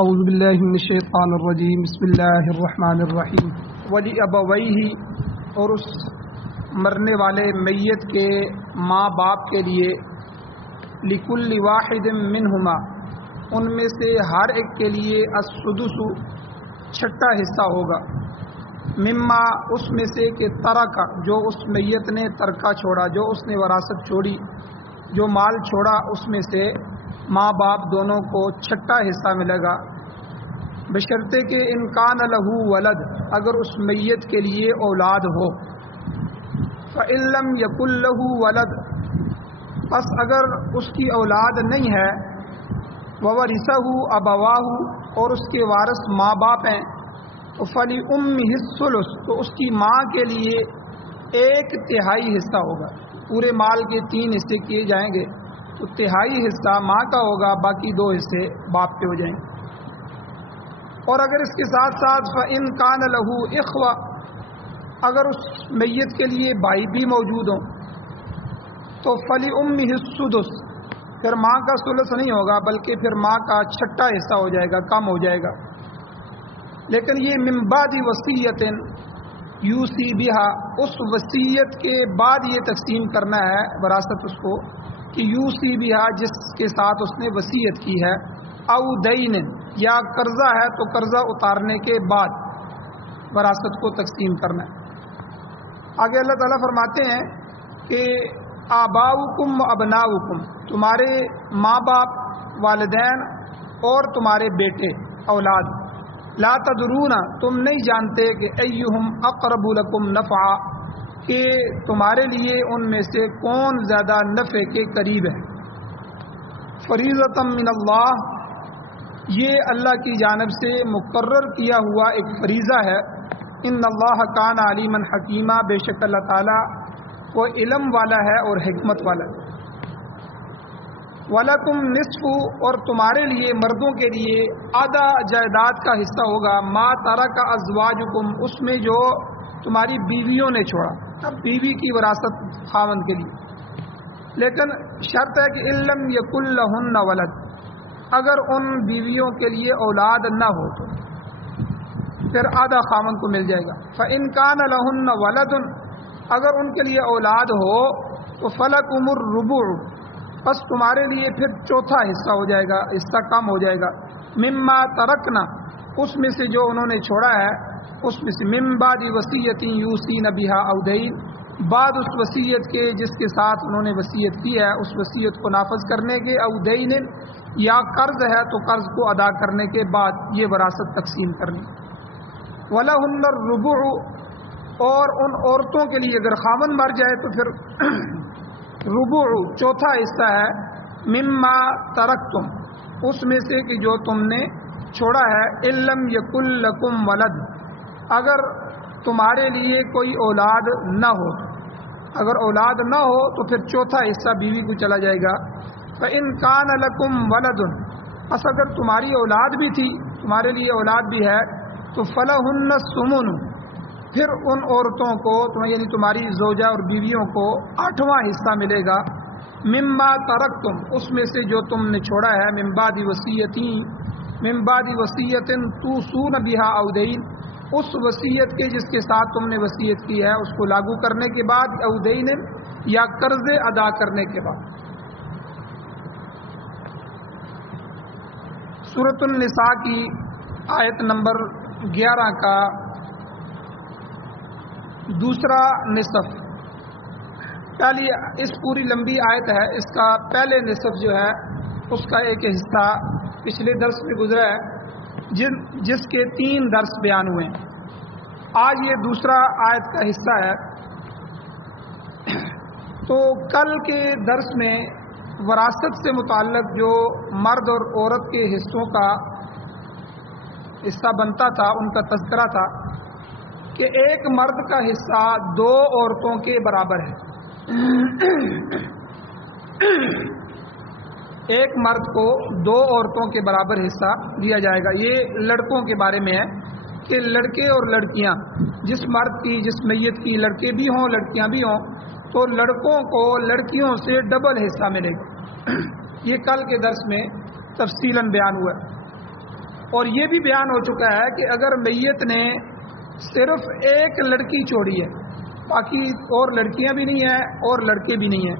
اعوذ باللہ من الشیطان الرجیم بسم اللہ الرحمن الرحیم وَلِأَبَوَيْهِ، اور اس مرنے والے میت کے ماں باپ کے لیے لِكُلِّ وَاحِدٍ مِّنْهُمَا، ان میں سے ہر ایک کے لیے السُّدُسُ چھٹا حصہ ہوگا، مما اس میں سے کہ ترکا جو اس میت نے ترکہ چھوڑا، جو اس نے وراثت چھوڑی، جو مال چھوڑا، اس میں سے ماں باپ دونوں کو چھٹا حصہ ملے گا، بشرطے کہ ان کان لہو ولد، اگر اس میت کے لیے اولاد ہو، فإن لم یکن لہو ولد، پس اگر اس کی اولاد نہیں ہے، وورثہ ابواہ، اور اس کے وارث ماں باپ ہیں، فلأمہ الثلث، تو اس کی ماں کے لیے 1/3 حصہ ہوگا، پورے مال کے 3 حصے کیے جائیں گے تو 1/3 حصہ ماں کا ہوگا، باقی 2 حصے باپ کے ہو جائیں گے۔ اور اگر اس کے ساتھ ساتھ فإن کان لہو اخوہ، اگر اس میت کے لیے بھائی بھی موجود ہوں تو فلأمہ السدس، پھر ماں کا ثلث نہیں ہوگا بلکہ پھر ماں کا چھٹا حصہ ہو جائے گا، کم ہو جائے گا۔ لیکن یہ من بعد وصیت یوصی بہا، اس وصیت کے بعد یہ تقسیم کرنا ہے وراثت اس کو کہ یوصی بہا، جس کے ساتھ اس نے وصیت کی ہے، او دین، یا قرضہ ہے تو قرضہ اتارنے کے بعد وراثت کو تقسیم کرنا ہے۔ آگے اللہ تعالیٰ فرماتے ہیں کہ آباؤکم و ابناؤکم، تمہارے ماں باپ، والدین اور تمہارے بیٹے اولاد، لا تدرون، تم نہیں جانتے کہ ایہم اقرب لکم نفعا، کہ تمہارے لیے ان میں سے کون زیادہ نفع کے قریب ہے۔ فریضۃ من اللہ، یہ اللہ کی جانب سے مقرر کیا ہوا ایک فریضہ ہے۔ ان اللہ کان علیما حکیما، بے شک اللہ تعالیٰ وہ علم والا ہے اور حکمت والا ہے۔ وَلَكُمْ نِصْفُ، اور تمہارے لیے مردوں کے لیے آدھا جائیداد کا حصہ ہوگا، ما ترک ازواجکم، اس میں جو تمہاری بیویوں نے چھوڑا۔ اب بیوی کی وراثت خاوند کے لیے، لیکن شرط ہے کہ ان لم یکن لہن ولد، اگر ان بیویوں کے لیے اولاد نہ ہو تو پھر آدھا خاوند کو مل جائے گا۔ فإن کان لہن ولد، اگر ان کے لیے اولاد ہو تو فلکم الربع، پس تمہارے لیے پھر چوتھا حصہ ہو جائے گا، حصہ کم ہو جائے گا، مما ترکنا، اس میں سے جو انہوں نے چھوڑا ہے، اس میں سے من بعد وصیت یوصین بہا او دین، بعد اس وصیت کے جس کے ساتھ انہوں نے وصیت کی ہے، اس وصیت کو نافذ کرنے کے، او دین، یا قرض ہے تو قرض کو ادا کرنے کے بعد یہ وراثت تقسیم کرنی۔ وَلَهُنَّ الرُّبُعُ، اور ان عورتوں کے لیے اگر خاوند مر جائے تو پھر ربع، چوتھا حصہ ہے، مما ترکتم، اس میں سے کہ جو تم نے چھوڑا ہے، ان لم یکن لکم ولد، اگر تمہارے لیے کوئی اولاد نہ ہو، اگر اولاد نہ ہو تو پھر چوتھا حصہ بیوی کو چلا جائے گا۔ فإن کان لکم ولد، پس اگر تمہاری اولاد بھی تھی، تمہارے لیے اولاد بھی ہے، تو فلہن الثمن، پھر ان عورتوں کو یعنی تمہاری زوجہ اور بیویوں کو 8واں حصہ ملے گا، مما ترکتم، اس میں سے جو تم نے چھوڑا ہے، من بعد وصیت توصون بہا او دین، اس وصیت کے جس کے ساتھ تم نے وصیت کی ہے اس کو لاگو کرنے کے بعد، او دین، یا قرض ادا کرنے کے بعد۔ سورۃ النساء کی آیت نمبر 11 کا دوسرا نصف، پہلی اس پوری لمبی آیت ہے، اس کا پہلے نصف جو ہے اس کا ایک حصہ پچھلے درس میں گزرا ہے، جس کے 3 درس بیان ہوئے ہیں۔ آج یہ دوسرا آیت کا حصہ ہے۔ تو کل کے درس میں وراثت سے متعلق جو مرد اور عورت کے حصوں کا حصہ بنتا تھا، ان کا تذکرہ تھا کہ ایک مرد کا حصہ 2 عورتوں کے برابر ہے۔ ایک مرد کو 2 عورتوں کے برابر حصہ دیا جائے گا۔ یہ لڑکوں کے بارے میں ہے کہ لڑکے اور لڑکیاں، جس مرد کی، جس میت کی لڑکے بھی ہوں لڑکیاں بھی ہوں، تو لڑکوں کو لڑکیوں سے ڈبل حصہ ملے گا۔ یہ کل کے درس میں تفصیلاً بیان ہوا ہے۔ اور یہ بھی بیان ہو چکا ہے کہ اگر میت نے صرف ایک لڑکی چھوڑی ہے، باقی اور لڑکیاں بھی نہیں ہیں اور لڑکے بھی نہیں ہیں،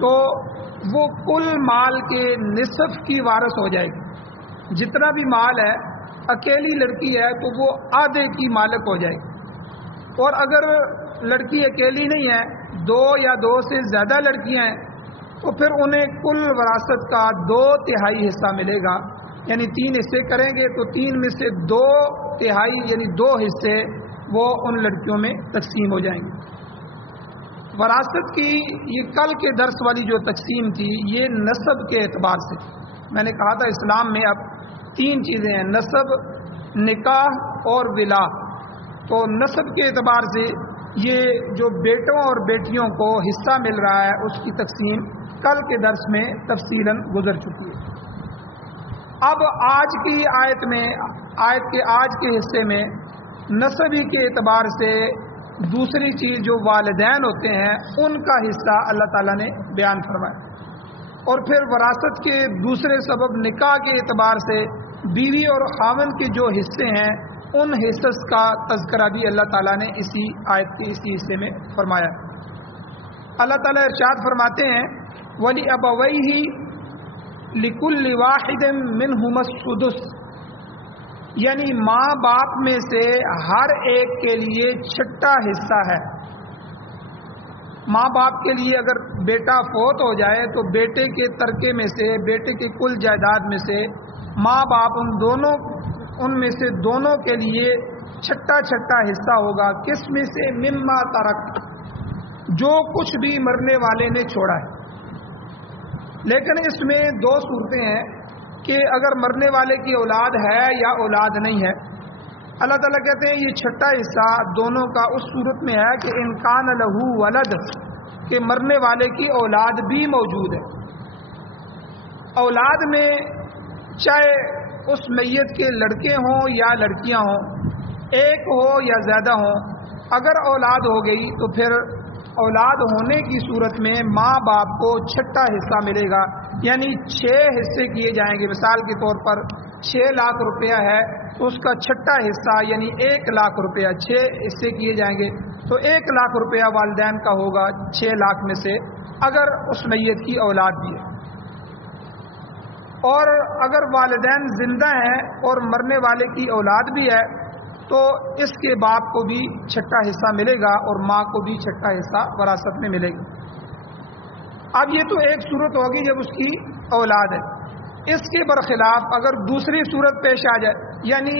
تو وہ کل مال کے نصف کی وارث ہو جائے گی۔ جتنا بھی مال ہے، اکیلی لڑکی ہے تو وہ آدھے کی مالک ہو جائے گی۔ اور اگر لڑکی اکیلی نہیں ہے، دو یا دو سے زیادہ لڑکیاں ہیں، تو پھر انہیں کل وراثت کا 2/3 حصہ ملے گا، یعنی 3 حصے کریں گے تو 3 میں سے 2/3 یعنی 2 حصے وہ ان لڑکیوں میں تقسیم ہو جائیں گے۔ وراثت کی یہ کل کے درس والی جو تقسیم تھی، یہ نسب کے اعتبار سے، میں نے کہا تھا اسلام میں اب 3 چیزیں ہیں، نسب، نکاح اور ولا۔ تو نسب کے اعتبار سے یہ جو بیٹوں اور بیٹیوں کو حصہ مل رہا ہے، اس کی تقسیم کل کے درس میں تفصیلاً گزر چکی ہے۔ اب آج کی آیت میں، آیت کے آج کے حصے میں نسبی کے اعتبار سے دوسری چیز جو والدین ہوتے ہیں ان کا حصہ اللہ تعالیٰ نے بیان فرمایا، اور پھر وراثت کے دوسرے سبب نکاح کے اعتبار سے بیوی اور خاوند کے جو حصے ہیں ان حصص کا تذکرہ بھی اللہ تعالیٰ نے اسی آیت کے اسی حصے میں فرمایا۔ اللہ تعالیٰ ارشاد فرماتے ہیں وَلِأَبَوَيْهِ لِكُلِّ وَاحِدٍ مِّنْهُمَا السُّدُسُ، یعنی ماں باپ میں سے ہر ایک کے لیے چھٹا حصہ ہے۔ ماں باپ کے لیے اگر بیٹا فوت ہو جائے تو بیٹے کے ترکے میں سے، بیٹے کی کل جائیداد میں سے ماں باپ ان میں سے دونوں کے لیے چھٹا حصہ ہوگا۔ کس میں سے؟ مما ترک، جو کچھ بھی مرنے والے نے چھوڑا ہے۔ لیکن اس میں 2 صورتیں ہیں کہ اگر مرنے والے کی اولاد ہے یا اولاد نہیں ہے۔ اللہ تعالیٰ کہتے ہیں یہ چھٹا حصہ دونوں کا اس صورت میں ہے کہ ان کان لہو ولد، کہ مرنے والے کی اولاد بھی موجود ہے۔ اولاد میں چاہے اس میت کے لڑکے ہوں یا لڑکیاں ہوں، ایک ہو یا زیادہ ہوں، اگر اولاد ہو گئی تو پھر اولاد ہونے کی صورت میں ماں باپ کو چھٹا حصہ ملے گا، یعنی 6 حصے کیے جائیں گے۔ مثال کے طور پر 6 لاکھ روپیہ ہے تو اس کا چھٹا حصہ یعنی 1 لاکھ روپیہ، 6 حصے کیے جائیں گے تو 1 لاکھ روپیہ والدین کا ہوگا 6 لاکھ میں سے، اگر اس میت کی اولاد بھی ہے۔ اور اگر والدین زندہ ہیں اور مرنے والے کی اولاد بھی ہے تو اس کے باپ کو بھی چھٹا حصہ ملے گا اور ماں کو بھی چھٹا حصہ وراثت میں ملے گا۔ اب یہ تو ایک صورت ہوگی جب اس کی اولاد ہے۔ اس کے برخلاف اگر دوسری صورت پیش آ جائے، یعنی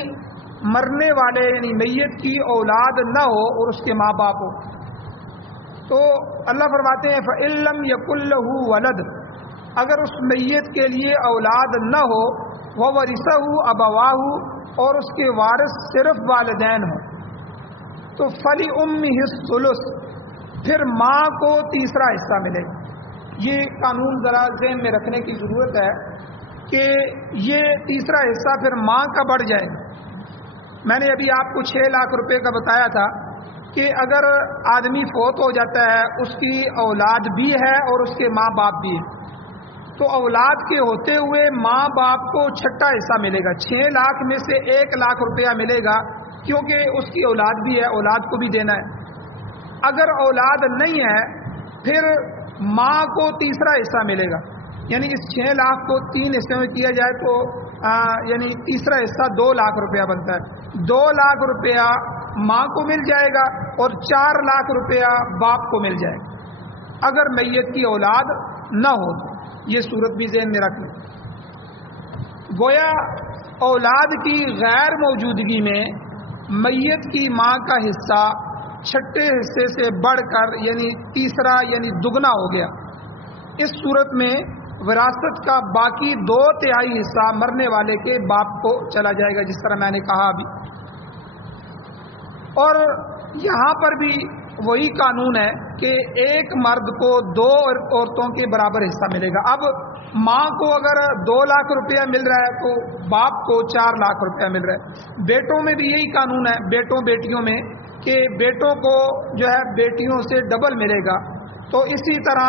مرنے والے یعنی میت کی اولاد نہ ہو اور اس کے ماں باپ ہو، تو اللہ فرماتے ہیں فَإِن لَّمْ يَكُن لَّهُ وَلَدٌ، اگر اس میت کے لیے اولاد نہ ہو، وَوَرِثَهُ أَبَوَاهُ، اور اس کے وارث صرف والدین ہوں، تو فَلِأُمِّهِ الثُّلُث، پھر ماں کو تیسرا حصہ ملے گا۔ یہ قانون ذرا ذہن میں رکھنے کی ضرورت ہے کہ یہ تیسرا حصہ پھر ماں کا بڑھ جائے۔ میں نے ابھی آپ کو 6 لاکھ روپے کا بتایا تھا کہ اگر آدمی فوت ہو جاتا ہے، اس کی اولاد بھی ہے اور اس کے ماں باپ بھی ہے، تو اولاد کے ہوتے ہوئے ماں باپ کو چھٹا حصہ ملے گا۔ 6 لاکھ میں سے 1 لاکھ روپیہ ملے گا کیونکہ اس کی اولاد بھی ہے، اولاد کو بھی دینا ہے۔ اگر اولاد نہیں ہے پھر ماں کو تیسرا حصہ ملے گا، یعنی اس 6 لاکھ کو 3 حصے میں کیا جائے تو یعنی تیسرا حصہ 2 لاکھ روپیہ بنتا ہے۔ 2 لاکھ روپیہ ماں کو مل جائے گا اور 4 لاکھ روپیہ باپ کو مل جائے گا اگر میت کی اولاد نہ ہو۔ یہ صورت بھی ذہن میں رکھ لیں۔ گویا اولاد کی غیر موجودگی میں میت کی ماں کا حصہ چھٹے حصے سے بڑھ کر یعنی تیسرا یعنی دگنا ہو گیا۔ اس صورت میں وراثت کا باقی 2/3 حصہ مرنے والے کے باپ کو چلا جائے گا، جس طرح میں نے کہا ابھی۔ اور یہاں پر بھی وہی قانون ہے کہ ایک مرد کو 2 عورتوں کے برابر حصہ ملے گا۔ اب ماں کو اگر 2 لاکھ روپیہ مل رہا ہے تو باپ کو 4 لاکھ روپیہ مل رہا ہے۔ بیٹوں میں بھی یہی قانون ہے، بیٹوں بیٹیوں میں، کہ بیٹوں کو جو ہے بیٹیوں سے ڈبل ملے گا۔ تو اسی طرح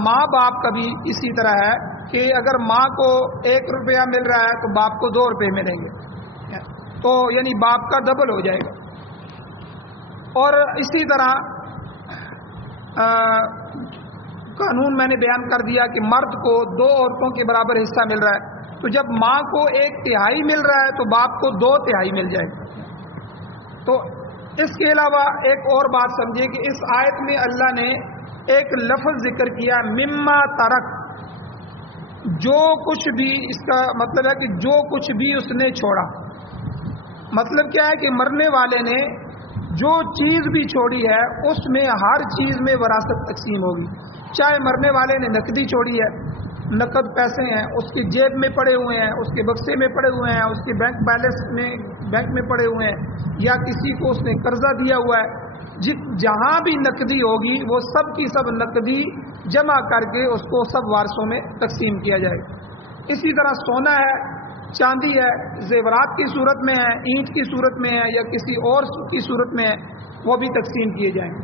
ماں باپ کا بھی اسی طرح ہے کہ اگر ماں کو 1 روپیہ مل رہا ہے تو باپ کو 2 روپے ملیں گے، تو یعنی باپ کا ڈبل ہو جائے گا۔ اور اسی طرح قانون میں نے بیان کر دیا کہ مرد کو 2 عورتوں کے برابر حصہ مل رہا ہے، تو جب ماں کو 1/3 مل رہا ہے تو باپ کو 2/3 مل جائے گا۔ تو اس کے علاوہ ایک اور بات سمجھیے کہ اس آیت میں اللہ نے ایک لفظ ذکر کیا مما ترک، جو کچھ بھی، اس کا مطلب ہے کہ جو کچھ بھی اس نے چھوڑا۔ مطلب کیا ہے کہ مرنے والے نے جو چیز بھی چھوڑی ہے اس میں ہر چیز میں وراثت تقسیم ہوگی، چاہے مرنے والے نے نقدی چھوڑی ہے، نقد پیسے ہیں اس کی جیب میں پڑے ہوئے ہیں، اس کے بکسے میں پڑے ہوئے ہیں، اس کے بینک بیلنس میں بینک میں پڑے ہوئے ہیں، یا کسی کو اس نے قرضہ دیا ہوا ہے، جہاں بھی نقدی ہوگی وہ سب کی سب نقدی جمع کر کے اس کو سب وارثوں میں تقسیم کیا جائے گا۔ اسی طرح سونا ہے، چاندی ہے، زیورات کی صورت میں ہے، اینٹ کی صورت میں ہے، یا کسی اور کی صورت میں ہے، وہ بھی تقسیم کیے جائیں گے۔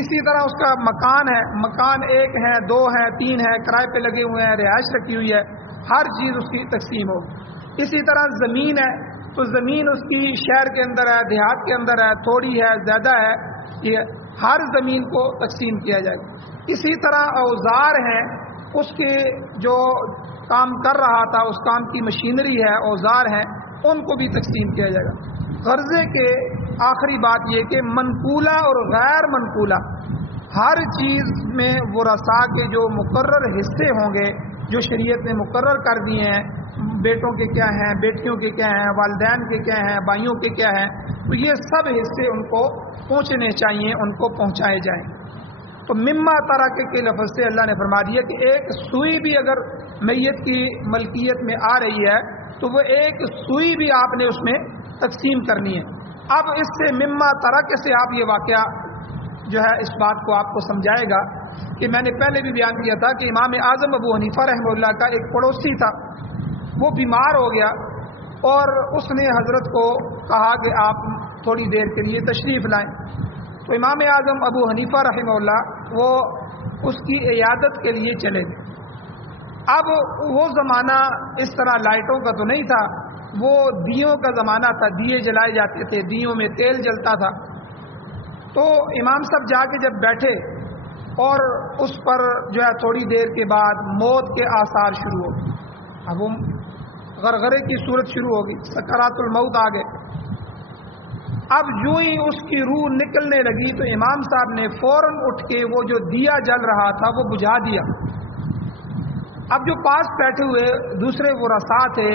اسی طرح اس کا مکان ہے، مکان 1 ہے، 2 ہے، 3 ہے، کرائے پہ لگے ہوئے ہیں، رہائش رکھی ہوئی ہے، ہر چیز اس کی تقسیم ہوگی۔ اسی طرح زمین ہے، تو زمین اس کی شہر کے اندر ہے، دیہات کے اندر ہے، تھوڑی ہے، زیادہ ہے، یہ ہر زمین کو تقسیم کیا جائے گا۔ اسی طرح اوزار ہیں، اس کے جو کام کر رہا تھا اس کام کی مشینری ہے، اوزار ہیں، ان کو بھی تقسیم کیا جائے گا۔ قرضے کے آخری بات یہ کہ منقولہ اور غیر منقولہ ہر چیز میں ورثاء کے جو مقرر حصے ہوں گے، جو شریعت نے مقرر کر دیے ہیں، بیٹوں کے کیا ہیں، بیٹیوں کے کیا ہیں، والدین کے کیا ہیں، بھائیوں کے کیا ہیں، تو یہ سب حصے ان کو پہنچنے چاہیے، ان کو پہنچائے جائیں۔ تو مما ترک کے لفظ سے اللہ نے فرما دیا کہ ایک سوئی بھی اگر میت کی ملکیت میں آ رہی ہے تو وہ ایک سوئی بھی آپ نے اس میں تقسیم کرنی ہے۔ اب اس سے مما ترک سے آپ یہ واقعہ جو ہے اس بات کو آپ کو سمجھائے گا کہ میں نے پہلے بھی بیان کیا تھا کہ امام اعظم ابو حنیفہ رحمہ اللہ کا ایک پڑوسی تھا، وہ بیمار ہو گیا اور اس نے حضرت کو کہا کہ آپ تھوڑی دیر کے لیے تشریف لائیں۔ تو امام اعظم ابو حنیفہ رحمہ اللہ وہ اس کی عیادت کے لیے چلے گئے۔ اب وہ زمانہ اس طرح لائٹوں کا تو نہیں تھا، وہ دیوں کا زمانہ تھا، دیے جلائے جاتے تھے، دیوں میں تیل جلتا تھا۔ تو امام صاحب جا کے جب بیٹھے اور اس پر جو ہے تھوڑی دیر کے بعد موت کے آثار شروع ہو گئے، اب وہ غرغرے کی صورت شروع ہوگی، سکرات الموت آ گئے۔ اب یوں ہی اس کی روح نکلنے لگی تو امام صاحب نے فوراً اٹھ کے وہ جو دیا جل رہا تھا وہ بجھا دیا۔ اب جو پاس بیٹھے ہوئے دوسرے ورثاء تھے،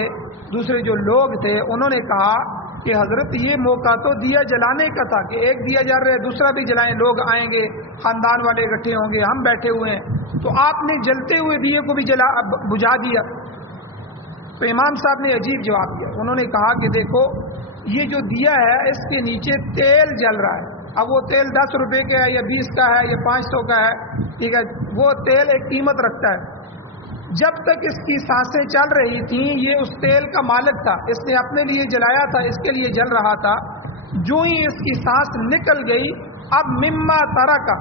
دوسرے جو لوگ تھے، انہوں نے کہا کہ حضرت یہ موقع تو دیا جلانے کا تھا کہ ایک دیا جل رہا ہے دوسرا بھی جلائیں، لوگ آئیں گے، خاندان والے اکٹھے ہوں گے، ہم بیٹھے ہوئے ہیں، تو آپ نے جلتے ہوئے دیے کو بھی بجھا دیا۔ تو امام صاحب نے عجیب جواب دیا، انہوں نے کہا کہ دیکھو یہ جو دیا ہے اس کے نیچے تیل جل رہا ہے، اب وہ تیل 10 روپے کا ہے یا 20 کا ہے یا 500 کا ہے، ٹھیک ہے، وہ تیل ایک قیمت رکھتا ہے۔ جب تک اس کی سانسیں چل رہی تھیں یہ اس تیل کا مالک تھا، اس نے اپنے لیے جلایا تھا، اس کے لیے جل رہا تھا۔ جو ہی اس کی سانس نکل گئی اب مما ترک،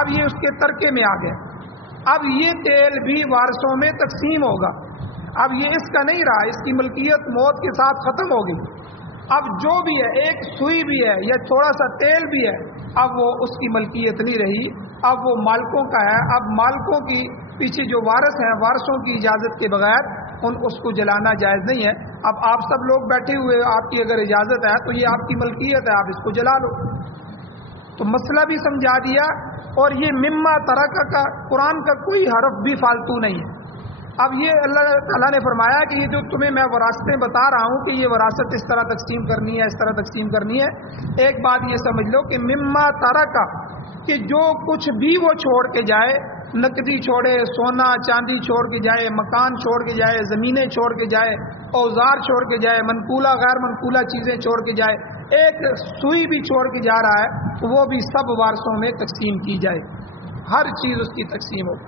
اب یہ اس کے ترکے میں آ گیا، اب یہ تیل بھی وارثوں میں تقسیم ہوگا، اب یہ اس کا نہیں رہا، اس کی ملکیت موت کے ساتھ ختم ہو گئی۔ اب جو بھی ہے، ایک سوئی بھی ہے یا تھوڑا سا تیل بھی ہے، اب وہ اس کی ملکیت نہیں رہی، اب وہ مالکوں کا ہے۔ اب مالکوں کی پیچھے جو وارث ہیں، وارثوں کی اجازت کے بغیر اس کو جلانا جائز نہیں ہے۔ اب آپ سب لوگ بیٹھے ہوئے، آپ کی اگر اجازت ہے تو یہ آپ کی ملکیت ہے، آپ اس کو جلا لو۔ تو مسئلہ بھی سمجھا دیا، اور یہ مما ترک کا قرآن کا کوئی حرف بھی فالتو نہیں ہے۔ اب یہ اللہ تعالیٰ نے فرمایا کہ یہ جو تمہیں میں وراثتیں بتا رہا ہوں کہ یہ وراثت اس طرح تقسیم کرنی ہے، اس طرح تقسیم کرنی ہے، ایک بات یہ سمجھ لو کہ مما ترکا، کہ جو کچھ بھی وہ چھوڑ کے جائے، نقدی چھوڑے، سونا چاندی چھوڑ کے جائے، مکان چھوڑ کے جائے، زمینیں چھوڑ کے جائے، اوزار چھوڑ کے جائے، منقولہ غیر منقولہ چیزیں چھوڑ کے جائے، ایک سوئی بھی چھوڑ کے جا رہا ہے تو وہ بھی سب وارثوں میں تقسیم کی جائے، ہر چیز اس کی تقسیم ہو۔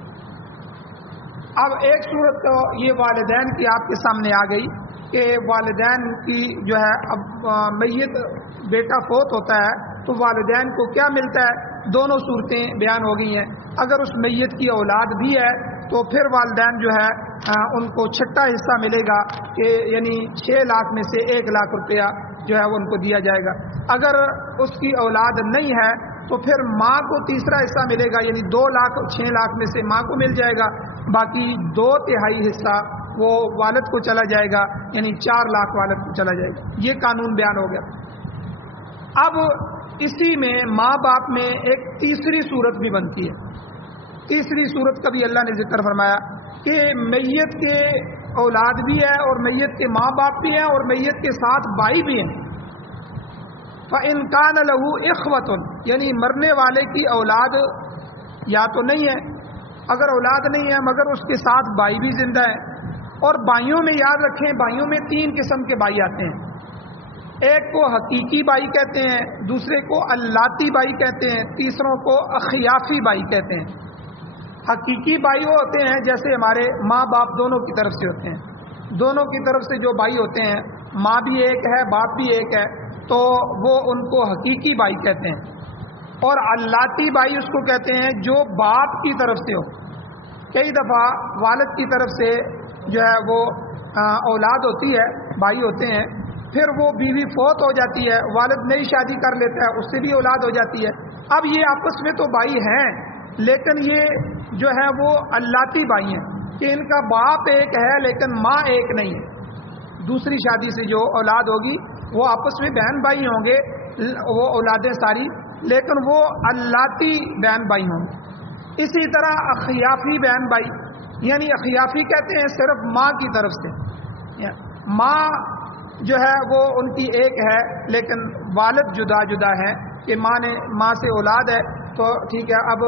اب ایک صورت تو یہ والدین کی آپ کے سامنے آ گئی کہ والدین کی جو ہے اب میت بیٹا فوت ہوتا ہے تو والدین کو کیا ملتا ہے، دونوں صورتیں بیان ہو گئی ہیں۔ اگر اس میت کی اولاد بھی ہے تو پھر والدین جو ہے ان کو چھٹا حصہ ملے گا کہ یعنی 6 لاکھ میں سے 1 لاکھ روپیہ جو ہے وہ ان کو دیا جائے گا. اگر اس کی اولاد نہیں ہے تو پھر ماں کو تیسرا حصہ ملے گا، یعنی 2 لاکھ 6 لاکھ میں سے ماں کو مل جائے گا، باقی 2/3 حصہ وہ والد کو چلا جائے گا، یعنی 4 لاکھ والد کو چلا جائے گا. یہ قانون بیان ہو گیا. اب اسی میں ماں باپ میں ایک تیسری صورت بھی بنتی ہے. تیسری صورت کا بھی اللہ نے ذکر فرمایا کہ میت کے اولاد بھی ہے اور میت کے ماں باپ بھی ہیں اور میت کے ساتھ بھائی بھی ہیں. فَإِنْ كَانَ لَهُ إِخْوَةٌ، یعنی مرنے والے کی اولاد یا تو نہیں ہے، اگر اولاد نہیں ہے مگر اس کے ساتھ بھائی بھی زندہ ہے. اور بھائیوں میں یاد رکھیں، بھائیوں میں 3 قسم کے بھائی آتے ہیں. ایک کو حقیقی بھائی کہتے ہیں، دوسرے کو اللاتی بھائی کہتے ہیں، تیسروں کو اخیافی بھائی کہتے ہیں. حقیقی بھائی وہ ہوتے ہیں جیسے ہمارے ماں باپ دونوں کی طرف سے ہوتے ہیں. دونوں کی طرف سے جو بھائی ہوتے ہیں، ماں بھی ایک ہے باپ بھی ایک ہے، تو وہ ان کو حقیقی بھائی کہتے ہیں. اور اللاتی بھائی اس کو کہتے ہیں جو باپ کی طرف سے ہو. کئی دفعہ والد کی طرف سے جو ہے وہ اولاد ہوتی ہے، بھائی ہوتے ہیں، پھر وہ بیوی فوت ہو جاتی ہے، والد نئی شادی کر لیتا ہے، اس سے بھی اولاد ہو جاتی ہے. اب یہ آپس میں تو بھائی ہیں لیکن یہ جو ہے وہ اللاتی بھائی ہیں کہ ان کا باپ ایک ہے لیکن ماں ایک نہیں ہے. دوسری شادی سے جو اولاد ہوگی وہ آپس میں بہن بھائی ہوں گے، وہ اولادیں ساری، لیکن وہ اللاتی بہن بھائی ہوں گے. اسی طرح اخیافی بہن بھائی، یعنی اخیافی کہتے ہیں صرف ماں کی طرف سے، ماں جو ہے وہ ان کی ایک ہے لیکن والد جدا جدا ہے کہ ماں سے اولاد ہے تو ٹھیک ہے، اب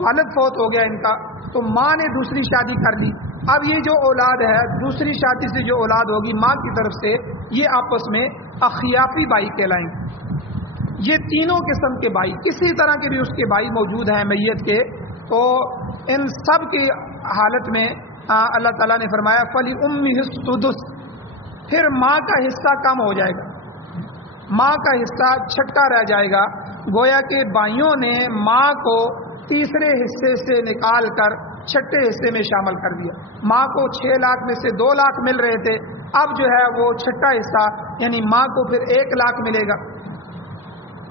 والد فوت ہو گیا ان کا تو ماں نے دوسری شادی کر لی. اب یہ جو اولاد ہے دوسری شادی سے جو اولاد ہوگی ماں کی طرف سے، یہ آپس میں اخیافی بھائی کہلائیں گے. یہ تینوں قسم کے بھائی، کسی طرح کے بھی اس کے بھائی موجود ہیں میت کے، تو ان سب کی حالت میں اللہ تعالیٰ نے فرمایا فَلِأُمِّهِ السُّدُسُ، پھر ماں کا حصہ کم ہو جائے گا، ماں کا حصہ چھٹا رہ جائے گا. گویا کہ بھائیوں نے ماں کو تیسرے حصے سے نکال کر چھٹے حصے میں شامل کر دیا. ماں کو 6 لاکھ میں سے 2 لاکھ مل رہے تھے، اب جو ہے وہ چھٹا حصہ یعنی ماں کو پھر 1 لاکھ ملے گا.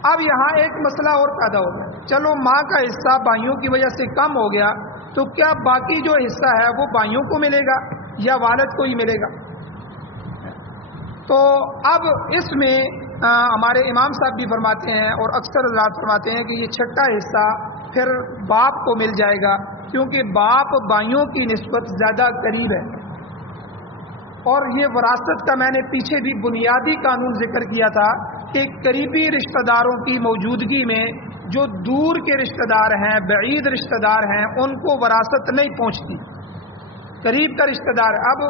اب یہاں ایک مسئلہ اور پیدا ہو گیا، چلو ماں کا حصہ بھائیوں کی وجہ سے کم ہو گیا تو کیا باقی جو حصہ ہے وہ بھائیوں کو ملے گا یا والد کو ہی ملے گا؟ تو اب اس میں ہمارے امام صاحب بھی فرماتے ہیں اور اکثر حضرات فرماتے ہیں کہ یہ چھٹا حصہ پھر باپ کو مل جائے گا، کیونکہ باپ بھائیوں کی نسبت زیادہ قریب ہے. اور یہ وراثت کا میں نے پیچھے بھی بنیادی قانون ذکر کیا تھا کہ قریبی رشتہ داروں کی موجودگی میں جو دور کے رشتہ دار ہیں، بعید رشتہ دار ہیں، ان کو وراثت نہیں پہنچتی. قریب کا رشتہ دار، اب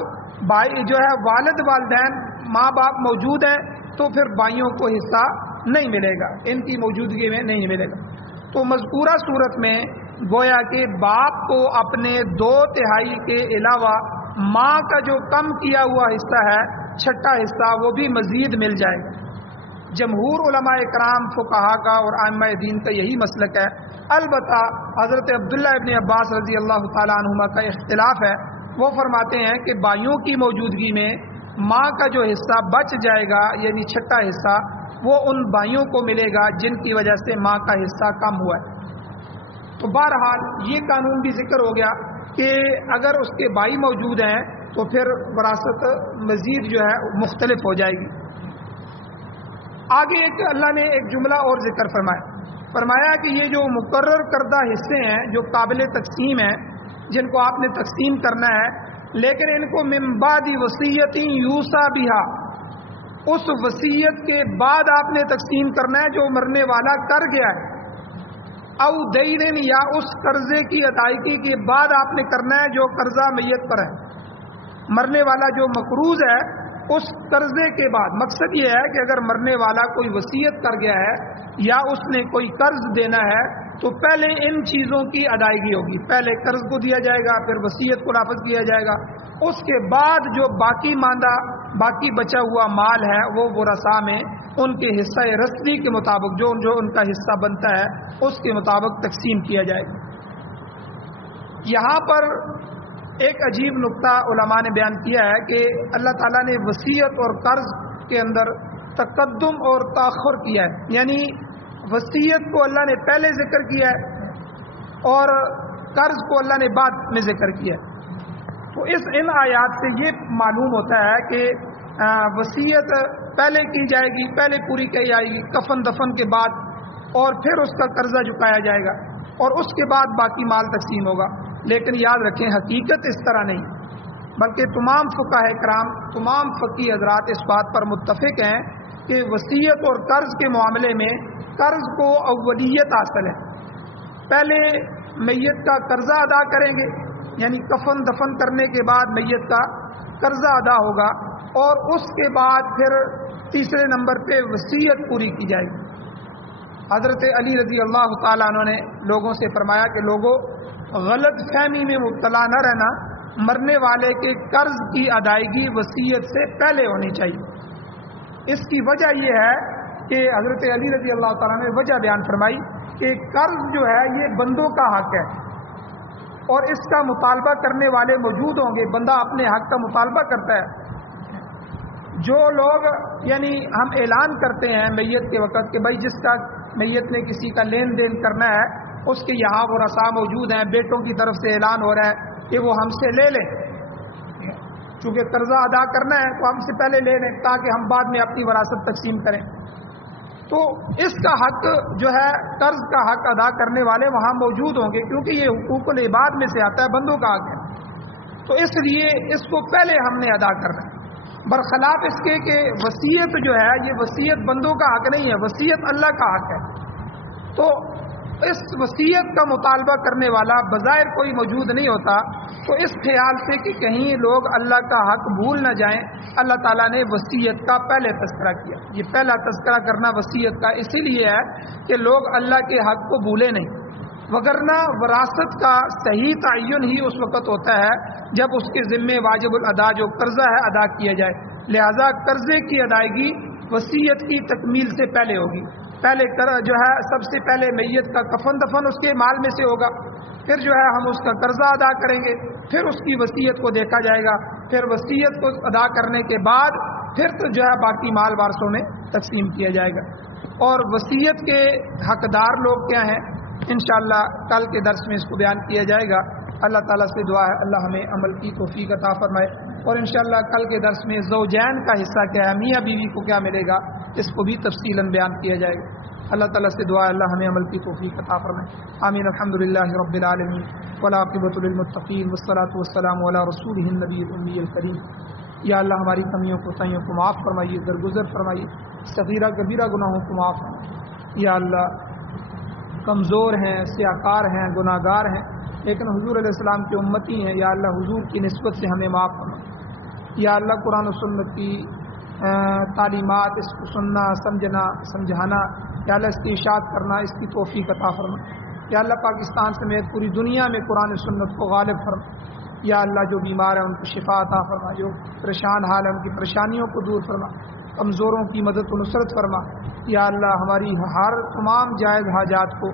بھائی جو ہے والد والدین ماں باپ موجود ہیں تو پھر بھائیوں کو حصہ نہیں ملے گا، ان کی موجودگی میں نہیں ملے گا. تو مذکورہ صورت میں گویا کہ باپ کو اپنے 2/3 کے علاوہ ماں کا جو کم کیا ہوا حصہ ہے، چھٹا حصہ، وہ بھی مزید مل جائے گا. جمہور علماء کرام فقہا کا اور ائمہ دین کا یہی مسلک ہے. البتہ حضرت عبداللہ ابن عباس رضی اللہ تعالیٰ عنہما کا اختلاف ہے. وہ فرماتے ہیں کہ بھائیوں کی موجودگی میں ماں کا جو حصہ بچ جائے گا یعنی چھٹا حصہ، وہ ان بھائیوں کو ملے گا جن کی وجہ سے ماں کا حصہ کم ہوا ہے. تو بہرحال یہ قانون بھی ذکر ہو گیا کہ اگر اس کے بھائی موجود ہیں تو پھر وراثت مزید جو ہے مختلف ہو جائے گی. آگے ایک اللہ نے ایک جملہ اور ذکر فرمایا کہ یہ جو مقرر کردہ حصے ہیں جو قابل تقسیم ہیں، جن کو آپ نے تقسیم کرنا ہے، لیکن ان کو من بعد وصیت یوصی بہا، اس وصیت کے بعد آپ نے تقسیم کرنا ہے جو مرنے والا کر گیا ہے، او دین، یا اس قرضے کی ادائیگی کے بعد آپ نے کرنا ہے جو قرضہ میت پر ہے. مرنے والا جو مقروض ہے اس قرضے کے بعد، مقصد یہ ہے کہ اگر مرنے والا کوئی وصیت کر گیا ہے یا اس نے کوئی قرض دینا ہے تو پہلے ان چیزوں کی ادائیگی ہوگی. پہلے قرض کو دیا جائے گا، پھر وصیت کو نافذ کیا جائے گا، اس کے بعد جو باقی ماندہ باقی بچا ہوا مال ہے وہ ورثاء میں ان کے حصہ رسمی کے مطابق جو ان کا حصہ بنتا ہے اس کے مطابق تقسیم کیا جائے گا. یہاں پر ایک عجیب نقطہ علماء نے بیان کیا ہے کہ اللہ تعالیٰ نے وصیت اور قرض کے اندر تقدم اور تاخر کیا ہے، یعنی وصیت کو اللہ نے پہلے ذکر کیا ہے اور قرض کو اللہ نے بعد میں ذکر کیا ہے۔ تو ان آیات سے یہ معلوم ہوتا ہے کہ وصیت پہلے کی جائے گی، پہلے پوری کی جائے گی کفن دفن کے بعد، اور پھر اس کا قرضہ چکایا جائے گا اور اس کے بعد باقی مال تقسیم ہوگا۔ لیکن یاد رکھیں حقیقت اس طرح نہیں، بلکہ تمام فقہاء کرام، تمام فقی حضرات اس بات پر متفق ہیں کہ وصیت اور قرض کے معاملے میں قرض کو اولیت حاصل ہے۔ پہلے میت کا قرضہ ادا کریں گے، یعنی کفن دفن کرنے کے بعد میت کا قرضہ ادا ہوگا، اور اس کے بعد پھر تیسرے نمبر پہ وصیت پوری کی جائے گی۔ حضرت علی رضی اللہ تعالیٰ عنہ نے لوگوں سے فرمایا کہ لوگوں، غلط فہمی میں مبتلا نہ رہنا، مرنے والے کے قرض کی ادائیگی وصیت سے پہلے ہونی چاہیے۔ اس کی وجہ یہ ہے کہ حضرت علی رضی اللہ تعالیٰ نے وجہ بیان فرمائی کہ قرض جو ہے یہ بندوں کا حق ہے، اور اس کا مطالبہ کرنے والے موجود ہوں گے۔ بندہ اپنے حق کا مطالبہ کرتا ہے۔ جو لوگ یعنی ہم اعلان کرتے ہیں میت کے وقت کہ بھائی جس کا میت نے کسی کا لین دین کرنا ہے اس کے یہاں وہ رسا موجود ہیں، بیٹوں کی طرف سے اعلان ہو رہا ہے کہ وہ ہم سے لے لیں، چونکہ قرضہ ادا کرنا ہے تو ہم سے پہلے لے لیں تاکہ ہم بعد میں اپنی وراثت تقسیم کریں۔ تو اس کا حق جو ہے، قرض کا حق ادا کرنے والے وہاں موجود ہوں گے، کیونکہ یہ حقوق العباد میں سے آتا ہے، بندوں کا حق ہے، تو اس لیے اس کو پہلے ہم نے ادا کرنا ہے۔ برخلاف اس کے کہ وصیت جو ہے یہ وصیت بندوں کا حق نہیں ہے، وصیت اللہ کا حق ہے۔ تو اس وصیت کا مطالبہ کرنے والا بظاہر کوئی موجود نہیں ہوتا، تو اس خیال سے کہ کہیں لوگ اللہ کا حق بھول نہ جائیں، اللہ تعالیٰ نے وصیت کا پہلے تذکرہ کیا۔ یہ پہلا تذکرہ کرنا وصیت کا اسی لیے ہے کہ لوگ اللہ کے حق کو بھولے نہیں، وگرنہ وراثت کا صحیح تعین ہی اس وقت ہوتا ہے جب اس کے ذمے واجب الادا جو قرضہ ہے ادا کیا جائے۔ لہذا قرضے کی ادائیگی وصیت کی تکمیل سے پہلے ہوگی۔ پہلے جو ہے سب سے پہلے میت کا کفن دفن اس کے مال میں سے ہوگا، پھر جو ہے ہم اس کا قرضہ ادا کریں گے، پھر اس کی وصیت کو دیکھا جائے گا، پھر وصیت کو ادا کرنے کے بعد پھر تو جو ہے باقی مال وارثوں میں تقسیم کیا جائے گا۔ اور وصیت کے حقدار لوگ کیا ہیں، انشاءاللہ کل کے درس میں اس کو بیان کیا جائے گا۔ اللہ تعالیٰ سے دعا ہے اللہ ہمیں عمل کی توفیق عطا فرمائے، اور انشاءاللہ کل کے درس میں زوجین کا حصہ کیا ہے، میاں بیوی کو کیا ملے گا، اس کو بھی تفصیلاً بیان کیا جائے گا۔ اللہ تعالیٰ سے دعا ہے اللہ ہمیں عمل کی توفیق عطا فرمائے، آمین۔ الحمدللہ رب العالمین والعاقبۃ للمتقین والصلاۃ والسلام علی رسولہ النبی الامی الکریم۔ یا اللہ ہماری کمیوں کوتاہیوں کو معاف فرمائیے، درگزر فرمائیے، صغیرہ کبیرہ گناہوں کو معاف فرمائیے۔ یا اللہ کمزور ہیں، سیاکار ہیں، گناہ گار ہیں، لیکن حضور علیہ السلام کی امتی ہیں، یا اللہ حضور کی نسبت سے ہمیں معاف فرما۔ یا اللہ قرآن و سنت کی تعلیمات، اس کو سننا، سمجھنا، سمجھانا، یا اللہ اس کی اشاعت کرنا، اس کی توفیق عطا فرما۔ یا اللہ پاکستان سمیت پوری دنیا میں قرآن و سنت کو غالب فرما۔ یا اللہ جو بیمار ہیں ان کو شفا عطا فرما، جو پریشان حال ہیں ان کی پریشانیوں کو دور فرما، کمزوروں کی مدد و نصرت فرما۔ یا اللہ ہماری ہر تمام جائز حاجات کو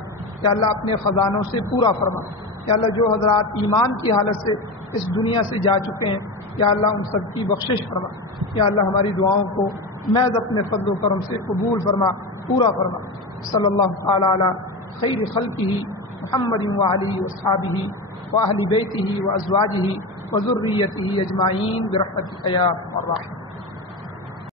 یا اللہ اپنے خزانوں سے پورا فرما۔ یا اللہ جو حضرات ایمان کی حالت سے اس دنیا سے جا چکے ہیں، یا اللہ ان سب کی بخشش فرما۔ یا اللہ ہماری دعاؤں کو محض اپنے فضل و کرم سے قبول فرما، پورا فرما۔ صلی اللہ تعالی علی خیر خلقہ محمد وعلی واصحابہ واہل بیتہ وازواجہ وذریتہ اجمعین برحمتک یا ارحم الراحمین۔